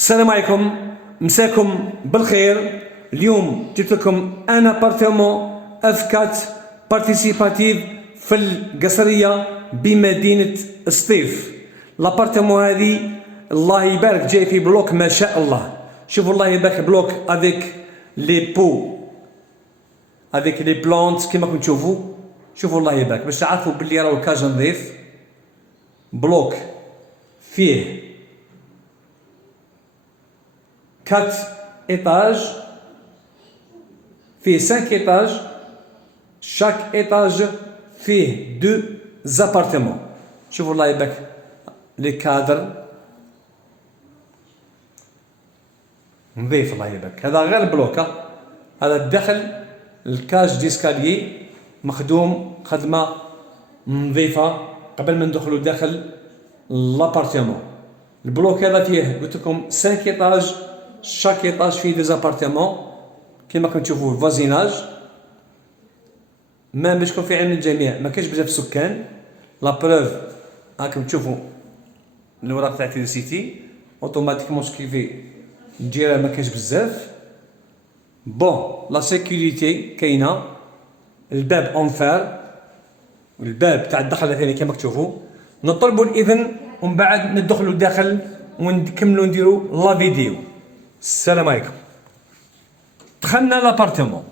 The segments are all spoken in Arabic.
السلام عليكم، مساكم بالخير. اليوم جبت لكم ان ابارتمون اف 4 بارتيسيباتيف في القصريه بمدينه سطيف. لابارتمون هذه الله يبارك جاي في بلوك ما شاء الله. شوفوا الله يبارك بلوك افيك لي بو افيك لي بلانت كيما راكم تشوفوا. شوفوا الله يبارك باش تعرفوا باللي راهو الكاج نظيف. بلوك فيه 4 étages, fait 5 étages, chaque étage fait 2 appartements. شوفوا الله يبارك لي كادر نظيف الله يبارك. هذا غير بلوك، هذا الداخل الكاج ديسكاليي مخدوم خدمه نظيفه قبل ما ندخلوا داخل لابارتمون. البلوك هذا فيه قلت لكم 5 étages، chaque étage فيه des appartements كيما راكم تشوفوا الفازيناج. ما باش يكون في علم الجميع ما كاينش بزاف سكان. لا بروف راكم تشوفوا الوراق تاع الكتريسيتي اوتوماتيكمون سكيفي الجيران ما كاينش بزاف. بون لا سيكوريتي كاينه، الباب اون فار، الباب تاع الدخله ثاني كيما تشوفوا. نطلبوا الاذن ومن بعد ندخلوا داخل ونكملوا نديروا لا فيديو. السلام عليكم. دخلنا لابارتمون،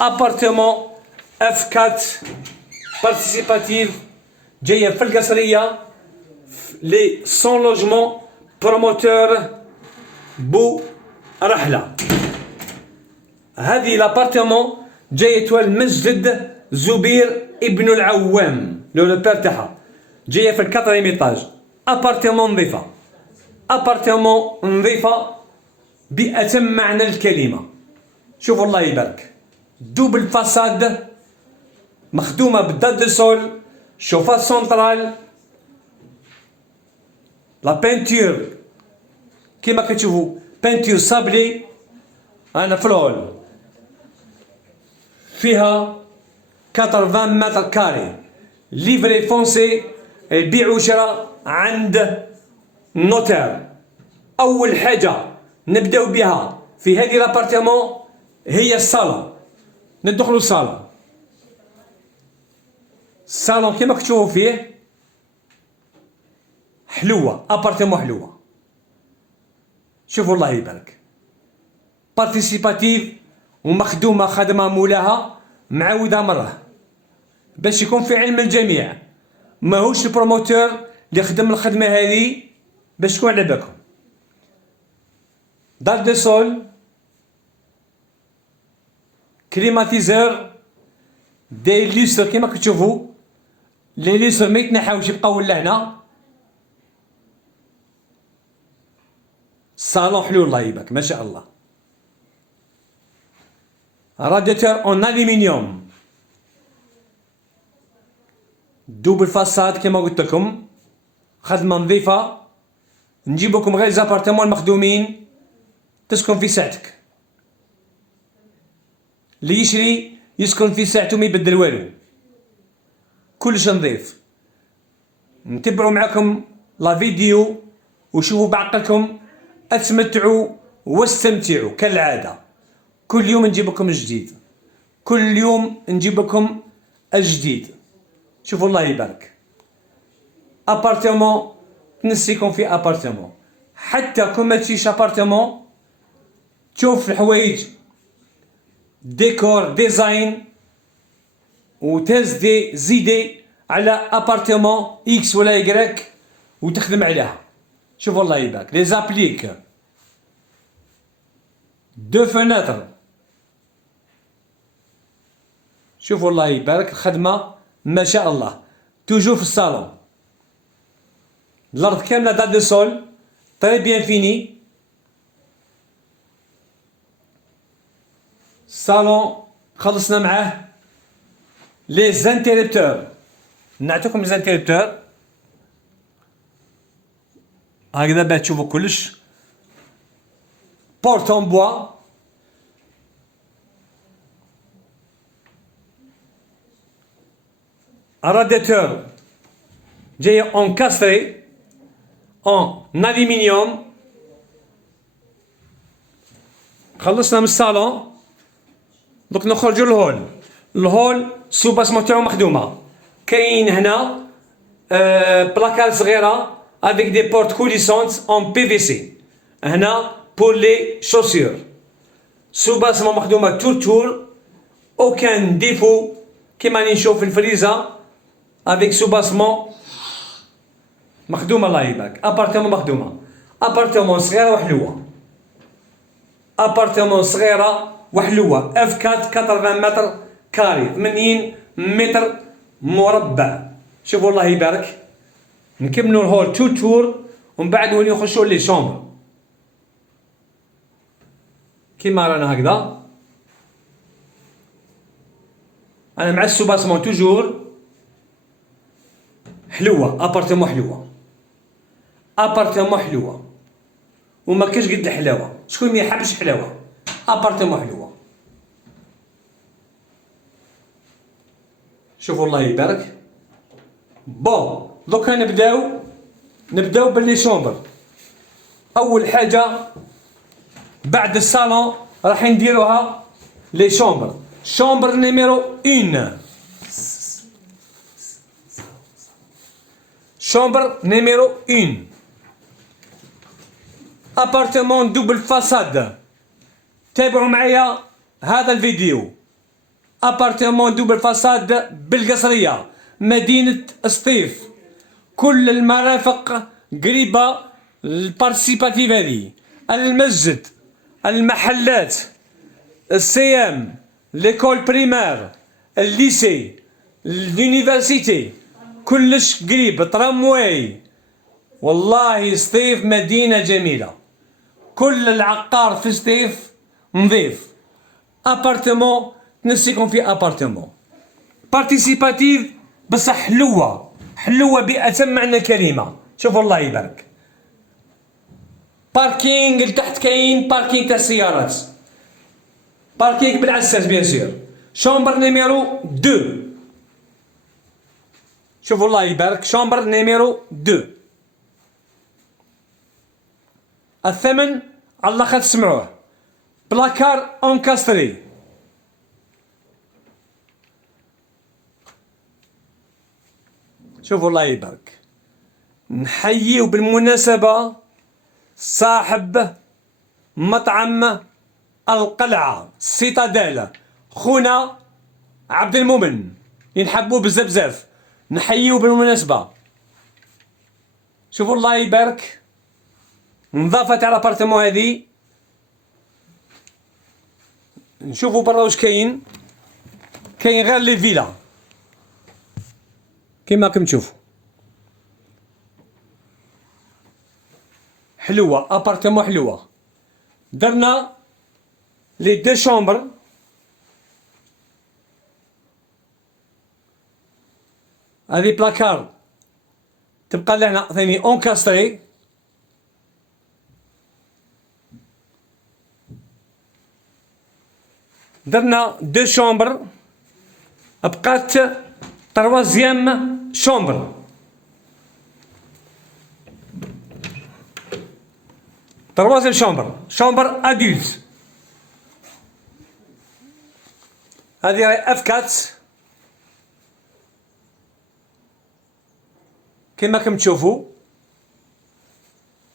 ابارتمون اف 4 بارتيسيباتيف جايه في القصريه لي سون لوجمون بروموتور بو رحله. هذه لابارتمون جايه المسجد زبير ابن العوام لو بير تاعها، جايه في الكاتريم ايطاج. ابارتمون نظيفه، ابارتمون نظيفه بأتم معنى الكلمة. شوفوا الله يبارك، دوبل فاساد مخدومة بالداد دو سول، شوفات سونترال، لا بينتور كيما كتشوفوا بينتور صابلي. أنا في الهول فيها 80 متر كاري، ليفري فونسي، البيع وشراء عند نوتير. أول حاجة نبداو بها في هذه لابارتمون هي الصالون. ندخلوا الصالون، الصالون كيما كتشوفوا فيه حلوه، ابارتمون حلوه. شوفوا الله يبارك، بارتيسيباتيف ومخدومه خدمه مولاها معوده مره باش يكون في علم الجميع. ماهوش البروموتور اللي خدم الخدمه هذه باش تكون على بالكم. دار دو سول، كليماتيزور، دي ليستر كيما كتشوفوا. لي ليستر ما يتنحاوش يبقاو لهنا. الصالون حلو الله يبارك ما شاء الله. رادياتور اون الومنيوم، دوبل فاساد كيما قلت لكم، خدمه نظيفه. نجيب لكم غير زابارتمون مخدومين تسكن في ساعتك. اللي يشري يسكن في ساعته ما يبدل والو، كلش نظيف. نتبعوا معكم لا فيديو وشوفوا بعقلكم، اتمتعوا واستمتعوا كالعاده. كل يوم نجيب لكم جديد، كل يوم نجيب لكم الجديد. شوفوا الله يبارك، ابارتمون تنسيكم في ابارتمون. حتى كون ما تشيش ابارتمون تشوف الحوايج ديكور ديزاين وتزدي زيدي على ابارتمون اكس ولا يكريك وتخدم عليها. شوفوا الله يبارك لي زابليك، دو فناتر. شوفوا الله يبارك الخدمه ما شاء الله. توجور في الصالون، الارض كامله دار دو سول تري بيان فيني. الصالون خلصنا معاه لي زانتيريبتور. نعطيكم لي زانتيريبتور هكذا باش تشوفوا كلش. بورت اون بوا، رادياتور جاي اون كاستري اون الومنيوم. خلصنا من الصالون، دوك نخرجوا للهول. الهول السوباسمون تاعو مخدومه. كاين هنا بلاكار صغيره افيك دي بورت كوليسونت اون بي في سي. هنا بور لي شوسور. سوباسمون مخدومه تور اوكان ديفو كيما راني نشوف في الفريزه افيك سوباسمون مخدومه. الله يبارك. ابارتمون مخدومه. ابارتمون صغيره وحلوه. ابارتمون صغيره وحلوه. اف 4 80 متر كاري، 80 متر مربع. شوفوا الله يبارك. نكملوا الهول تور ومن بعد نوليو نخشوا لي شومبر كيما رانا هكذا. انا مع السوباسمون توجور حلوه. ابارتمون حلوه. ابارتمون حلوه وما كاش قد الحلاوه. شكون ما يحبش حلاوه؟ ابارتمون حلوه. شوفوا الله يبارك. بون دوكا نبداو باللي شومبر. اول حاجه بعد الصالون راح نديروها لي شومبر. شومبر نيميرو 1. شومبر نيميرو 1. ابارتمون دوبل فاساد. تابعوا معايا هذا الفيديو. ابارتمون دوبل فاساد بالقصرية مدينة سطيف. كل المرافق قريبة البارتيسيباتيف هذه. المسجد، المحلات، السيام، ليكول بريمير، الليسي، اليونيفرسيتي، كلش قريب. ترامواي. والله سطيف مدينة جميلة. كل العقار في سطيف نظيف. ابارتمون تنسيكم في ابارتمون بارتيسيباتيف بصح حلوة. حلوة بأتم معنى الكلمة. شوفوا الله يبارك. باركينغ لتحت كاين باركينغ تاع السيارات. باركينغ بالعساس بيان سور. شومبر نيميرو 2. شوفوا الله يبارك. شومبر نيميرو 2. الثمن على الاخر تسمعوه. بلاكار اونكاستري. شوفوا الله يبارك. نحييو بالمناسبة صاحب مطعم القلعة سيتاديل خونا عبد المؤمن، ينحبوه بزاف بزاف. نحييو بالمناسبة. شوفوا الله يبارك. نظافة تاع لابارتمون هذه. نشوفوا برا واش كاين. كاين غير لي فيلا كيما راكم تشوفوا. حلوة. ابارتمون حلوة. درنا لي دو شومبر. هذه بلاكار تبقى لنا ثاني اونكاستري. درنا دو شومبر. بقات تروازيام شومبر. تروازيام شومبر ادولت. هذه راهي اف 4 كيما راكم تشوفوا.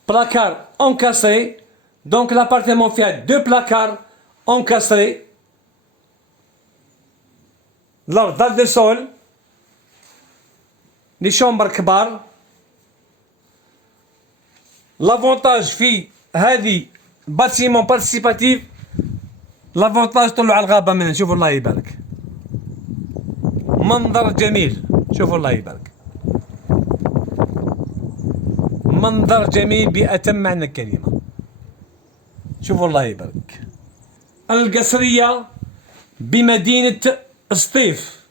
بلاكار اونكاسري. دونك لابارتمون فيها دو بلاكار اونكاسري. الارض دو سول. لي شومبر كبار. لافونتاج في هذه باتيمون بارتيسيباتيف. لافونتاج طلعوا على الغابة منها. شوفوا الله يبارك. منظر جميل. شوفوا الله يبارك. منظر جميل بأتم معنى الكلمة. شوفوا الله يبارك. القصرية بمدينة سطيف.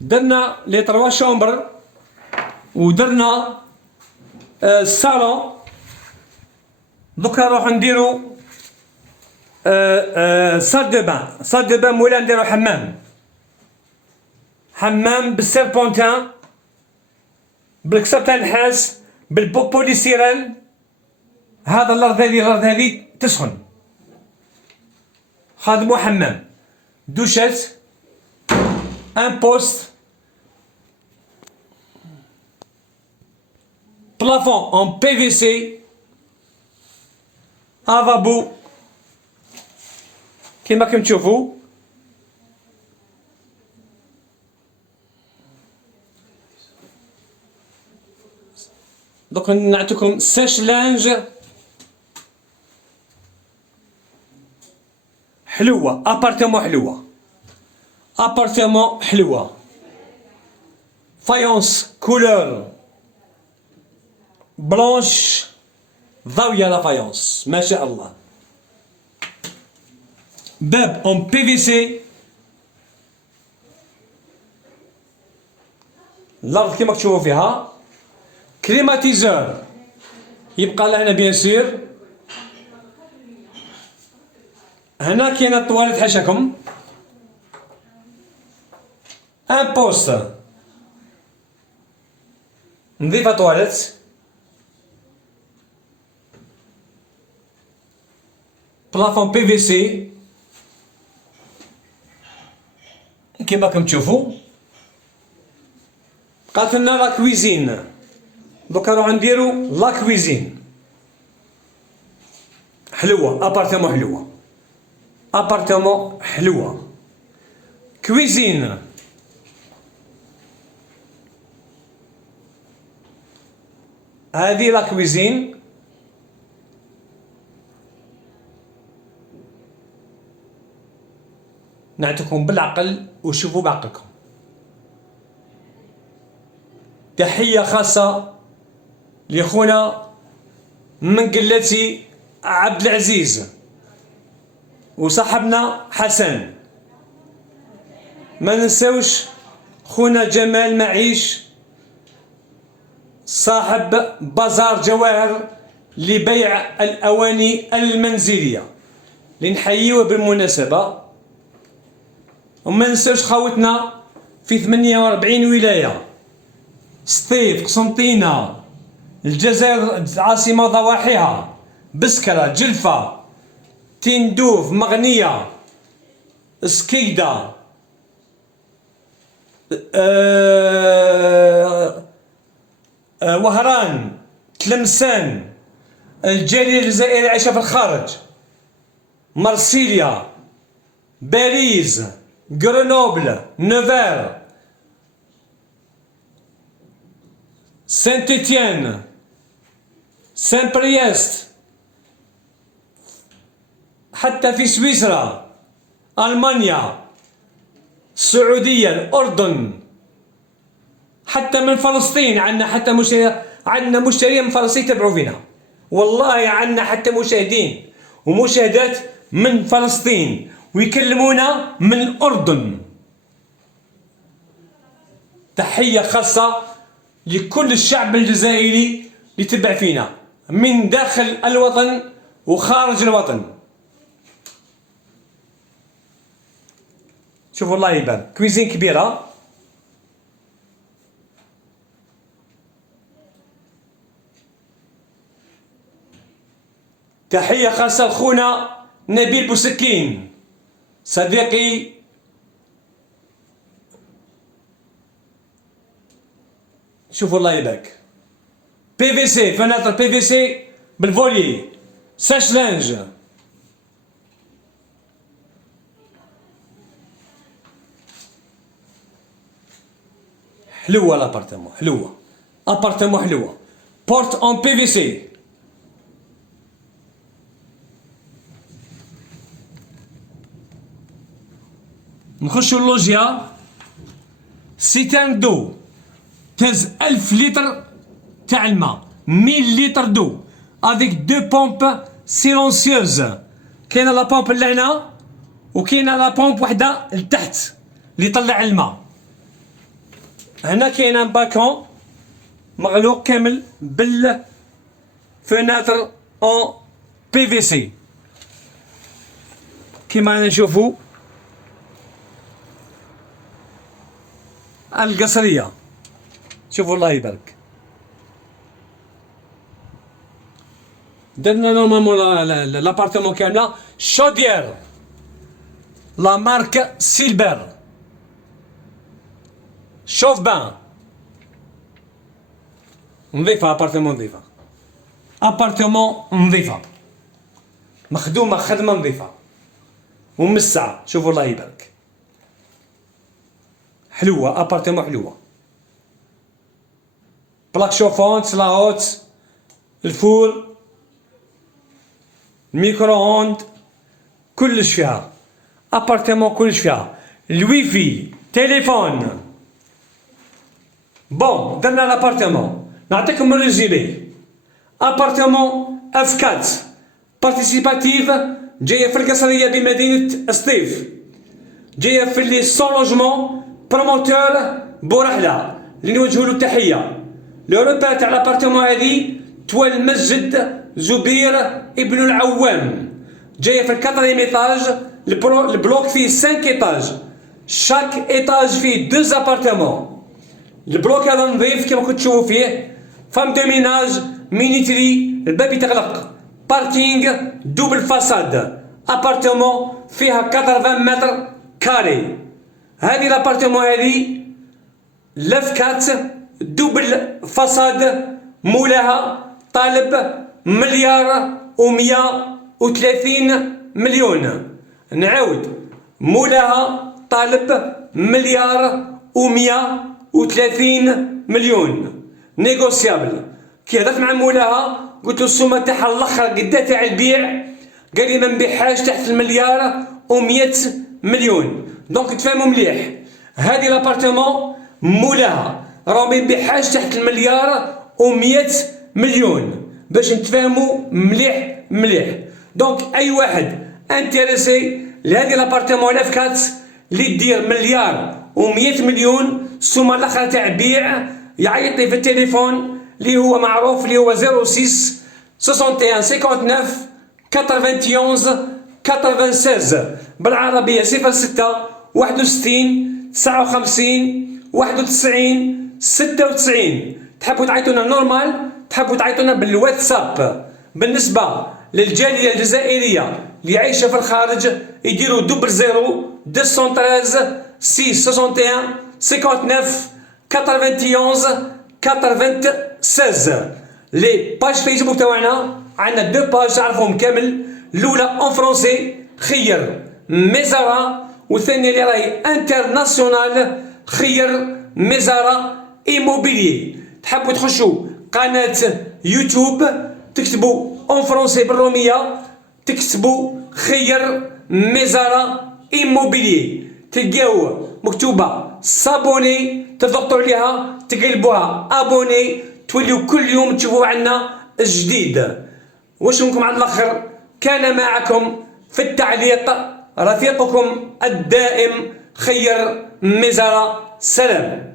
درنا لي تروا شومبر ودرنا الصالون. دوكا نروحو نديرو صال دو بان. صال دو بان مولا نديرو حمام بالسيربونتان بالكسر تاع النحاس بالبوليستيرين هذا الارض هذه تسخن. خادمو حمام، دوشات، ان بوست، بلافون اون بي في سي، افابو كيما راكم تشوفوا. دوك نعطيكم سيش لانج حلوه، ابارتمون حلوه، ابارتمون حلوه، فايونس كولور بلونش ضاويه لا فايونس ما شاء الله. باب اون بي في سي، الارض كيما تشوفوا فيها، كليماتيزور يبقى لهنا بيان سور. هنا كاينه الطواليت حاشاكم، ان بوست نظيفه طواليت، بلافون بي في سي كيما راكم تشوفوا. بقات لنا لا كويزين، دوكا نروحو نديرو لا كويزين. حلوه، ابارتمون حلوه، ابارتمون حلوه. كويزين، هذه لا كويزين، نعطيكم بالعقل وشوفوا بعقلكم. تحية خاصة لخونا من قلتي عبد العزيز وصاحبنا حسن. ما ننساوش خونا جمال معيش صاحب بازار جواهر لبيع الأواني المنزلية اللي نحييوه بالمناسبة. وما ننساوش خاوتنا في 48 ولاية، سطيف، قسنطينة، الجزائر العاصمة وضواحيها، بسكرة، جلفة، تندوف، مغنية، سكيدة، وهران، تلمسان، الجالية الجزائرية عايشة في الخارج، مرسيليا، باريس، غرنوبل، نوفير، سانت إتيان، سان بريست، حتى في سويسرا، ألمانيا، السعودية، الأردن، حتى من فلسطين عندنا حتى عندنا مشترين من فلسطين يتبعوا فينا. والله عندنا حتى مشاهدين ومشاهدات من فلسطين ويكلمونا من الأردن. تحية خاصة لكل الشعب الجزائري اللي يتبع فينا من داخل الوطن وخارج الوطن. شوفوا الله يبارك، كويزين كبيرة. تحية خاصة لخونا نبيل بوسكين صديقي، شوفوا الله يبارك. بي في سي، فناتر بي في سي بالفولي، ساش لانج. حلوة لابارتمون، حلوة، ابارتمون حلوة. بورت اون بي في سي. نخشو اللوجيا، سيتان دو تهز 1000 لتر تاع الماء، 1000 لتر دو افيك دو بومب سيلونسيوز. كاينه لا بومب لهنا وكاينه لا بومب وحده لتحت اللي يطلع الماء. هنا كاين ان باكون مغلوق كامل بالفناتر اون بي في سي كيما نشوفوا. القصرية شوفوا الله يبارك. درنا نورمالمون لابارتمون كامله شودير لا مارك سيلبر شوف بان نظيفه، ابارتمون نظيفه، ابارتمون نظيفه، مخدومه خدمه نظيفه ومسعه. شوفوا الله يبارك، حلوه ابارتمون حلوه، بلاك شوفونت، لاهوت، الفور، الميكرووند، كلش فيها ابارتمون، كلش فيها الويفي، تليفون. بون درنا لابارتمون، نعطيكم الريزيمي. ابارتمون اف 4 بارتيسيباتيف، جايه في القصريه بمدينه سطيف، جايه في لي سون لوجمون، بروموتور بورحله اللي نوجهوا له التحيه. لو روبير تاع لابارتمون هذه توا المسجد زبير ابن العوام، جايه في الكاتريم ايطاج. البلوك فيه 5 ايطاج، شاك ايطاج فيه 2 ابارتمون. البلوك هذا نظيف كما كنت تشوفوا فيه، فام دو ميناج، مينيتري، الباب يتغلق، باركينغ، دوبل فاساد، ابارتمون فيها 80 متر كاري. هذه لابارتمون هذه لاف 4 دوبل فاساد، مولاها طالب 1,130 مليون. نعاود، مولاها طالب 1,130 مليون نيغوسيابل. كي هضرت مع مولاها قلت له السومه تاعها الاخر قدا تاع البيع، قال لي ما نبيعهاش تحت 1,100 مليون. دونك تفهموا مليح، هذه لابارتمون مولاها راه ما يبيعهاش تحت 1,100 مليون، باش نتفاهموا مليح مليح. دونك اي واحد انتريسي لهذه لابارتمون لاف 4 اللي دير 1,100 مليون، السومه الاخرى تاع البيع، يعيط لي في التليفون اللي هو معروف، اللي هو 06 61 59 91 96 بالعربيه 06 61 59 91 96. تحبوا تعيطونا نورمال، تحبوا تعيطونا بالواتساب. بالنسبه للجاليه الجزائريه اللي عايشه في الخارج يديروا 00 213 661 59 91 96. لي باج فيسبوك تاعنا عندنا 2 باج تعرفهم كامل، الاولى اون فرونسي خير ميزارا، والثانيه اللي راهي انترناسيونال خير ميزارا ايموبيلي. تحبوا تخشوا قناه يوتيوب تكتبوا اون فرونسي بالروميه، تكتبوا خير ميزارا ايموبيلي، تلقاو مكتوبه سابوني، تضغطوا عليها تقلبوها ابوني، توليو كل يوم تشوفوا عنا الجديد. واشكركم على الاخر، كان معكم في التعليق رفيقكم الدائم خير ميزارا. سلام.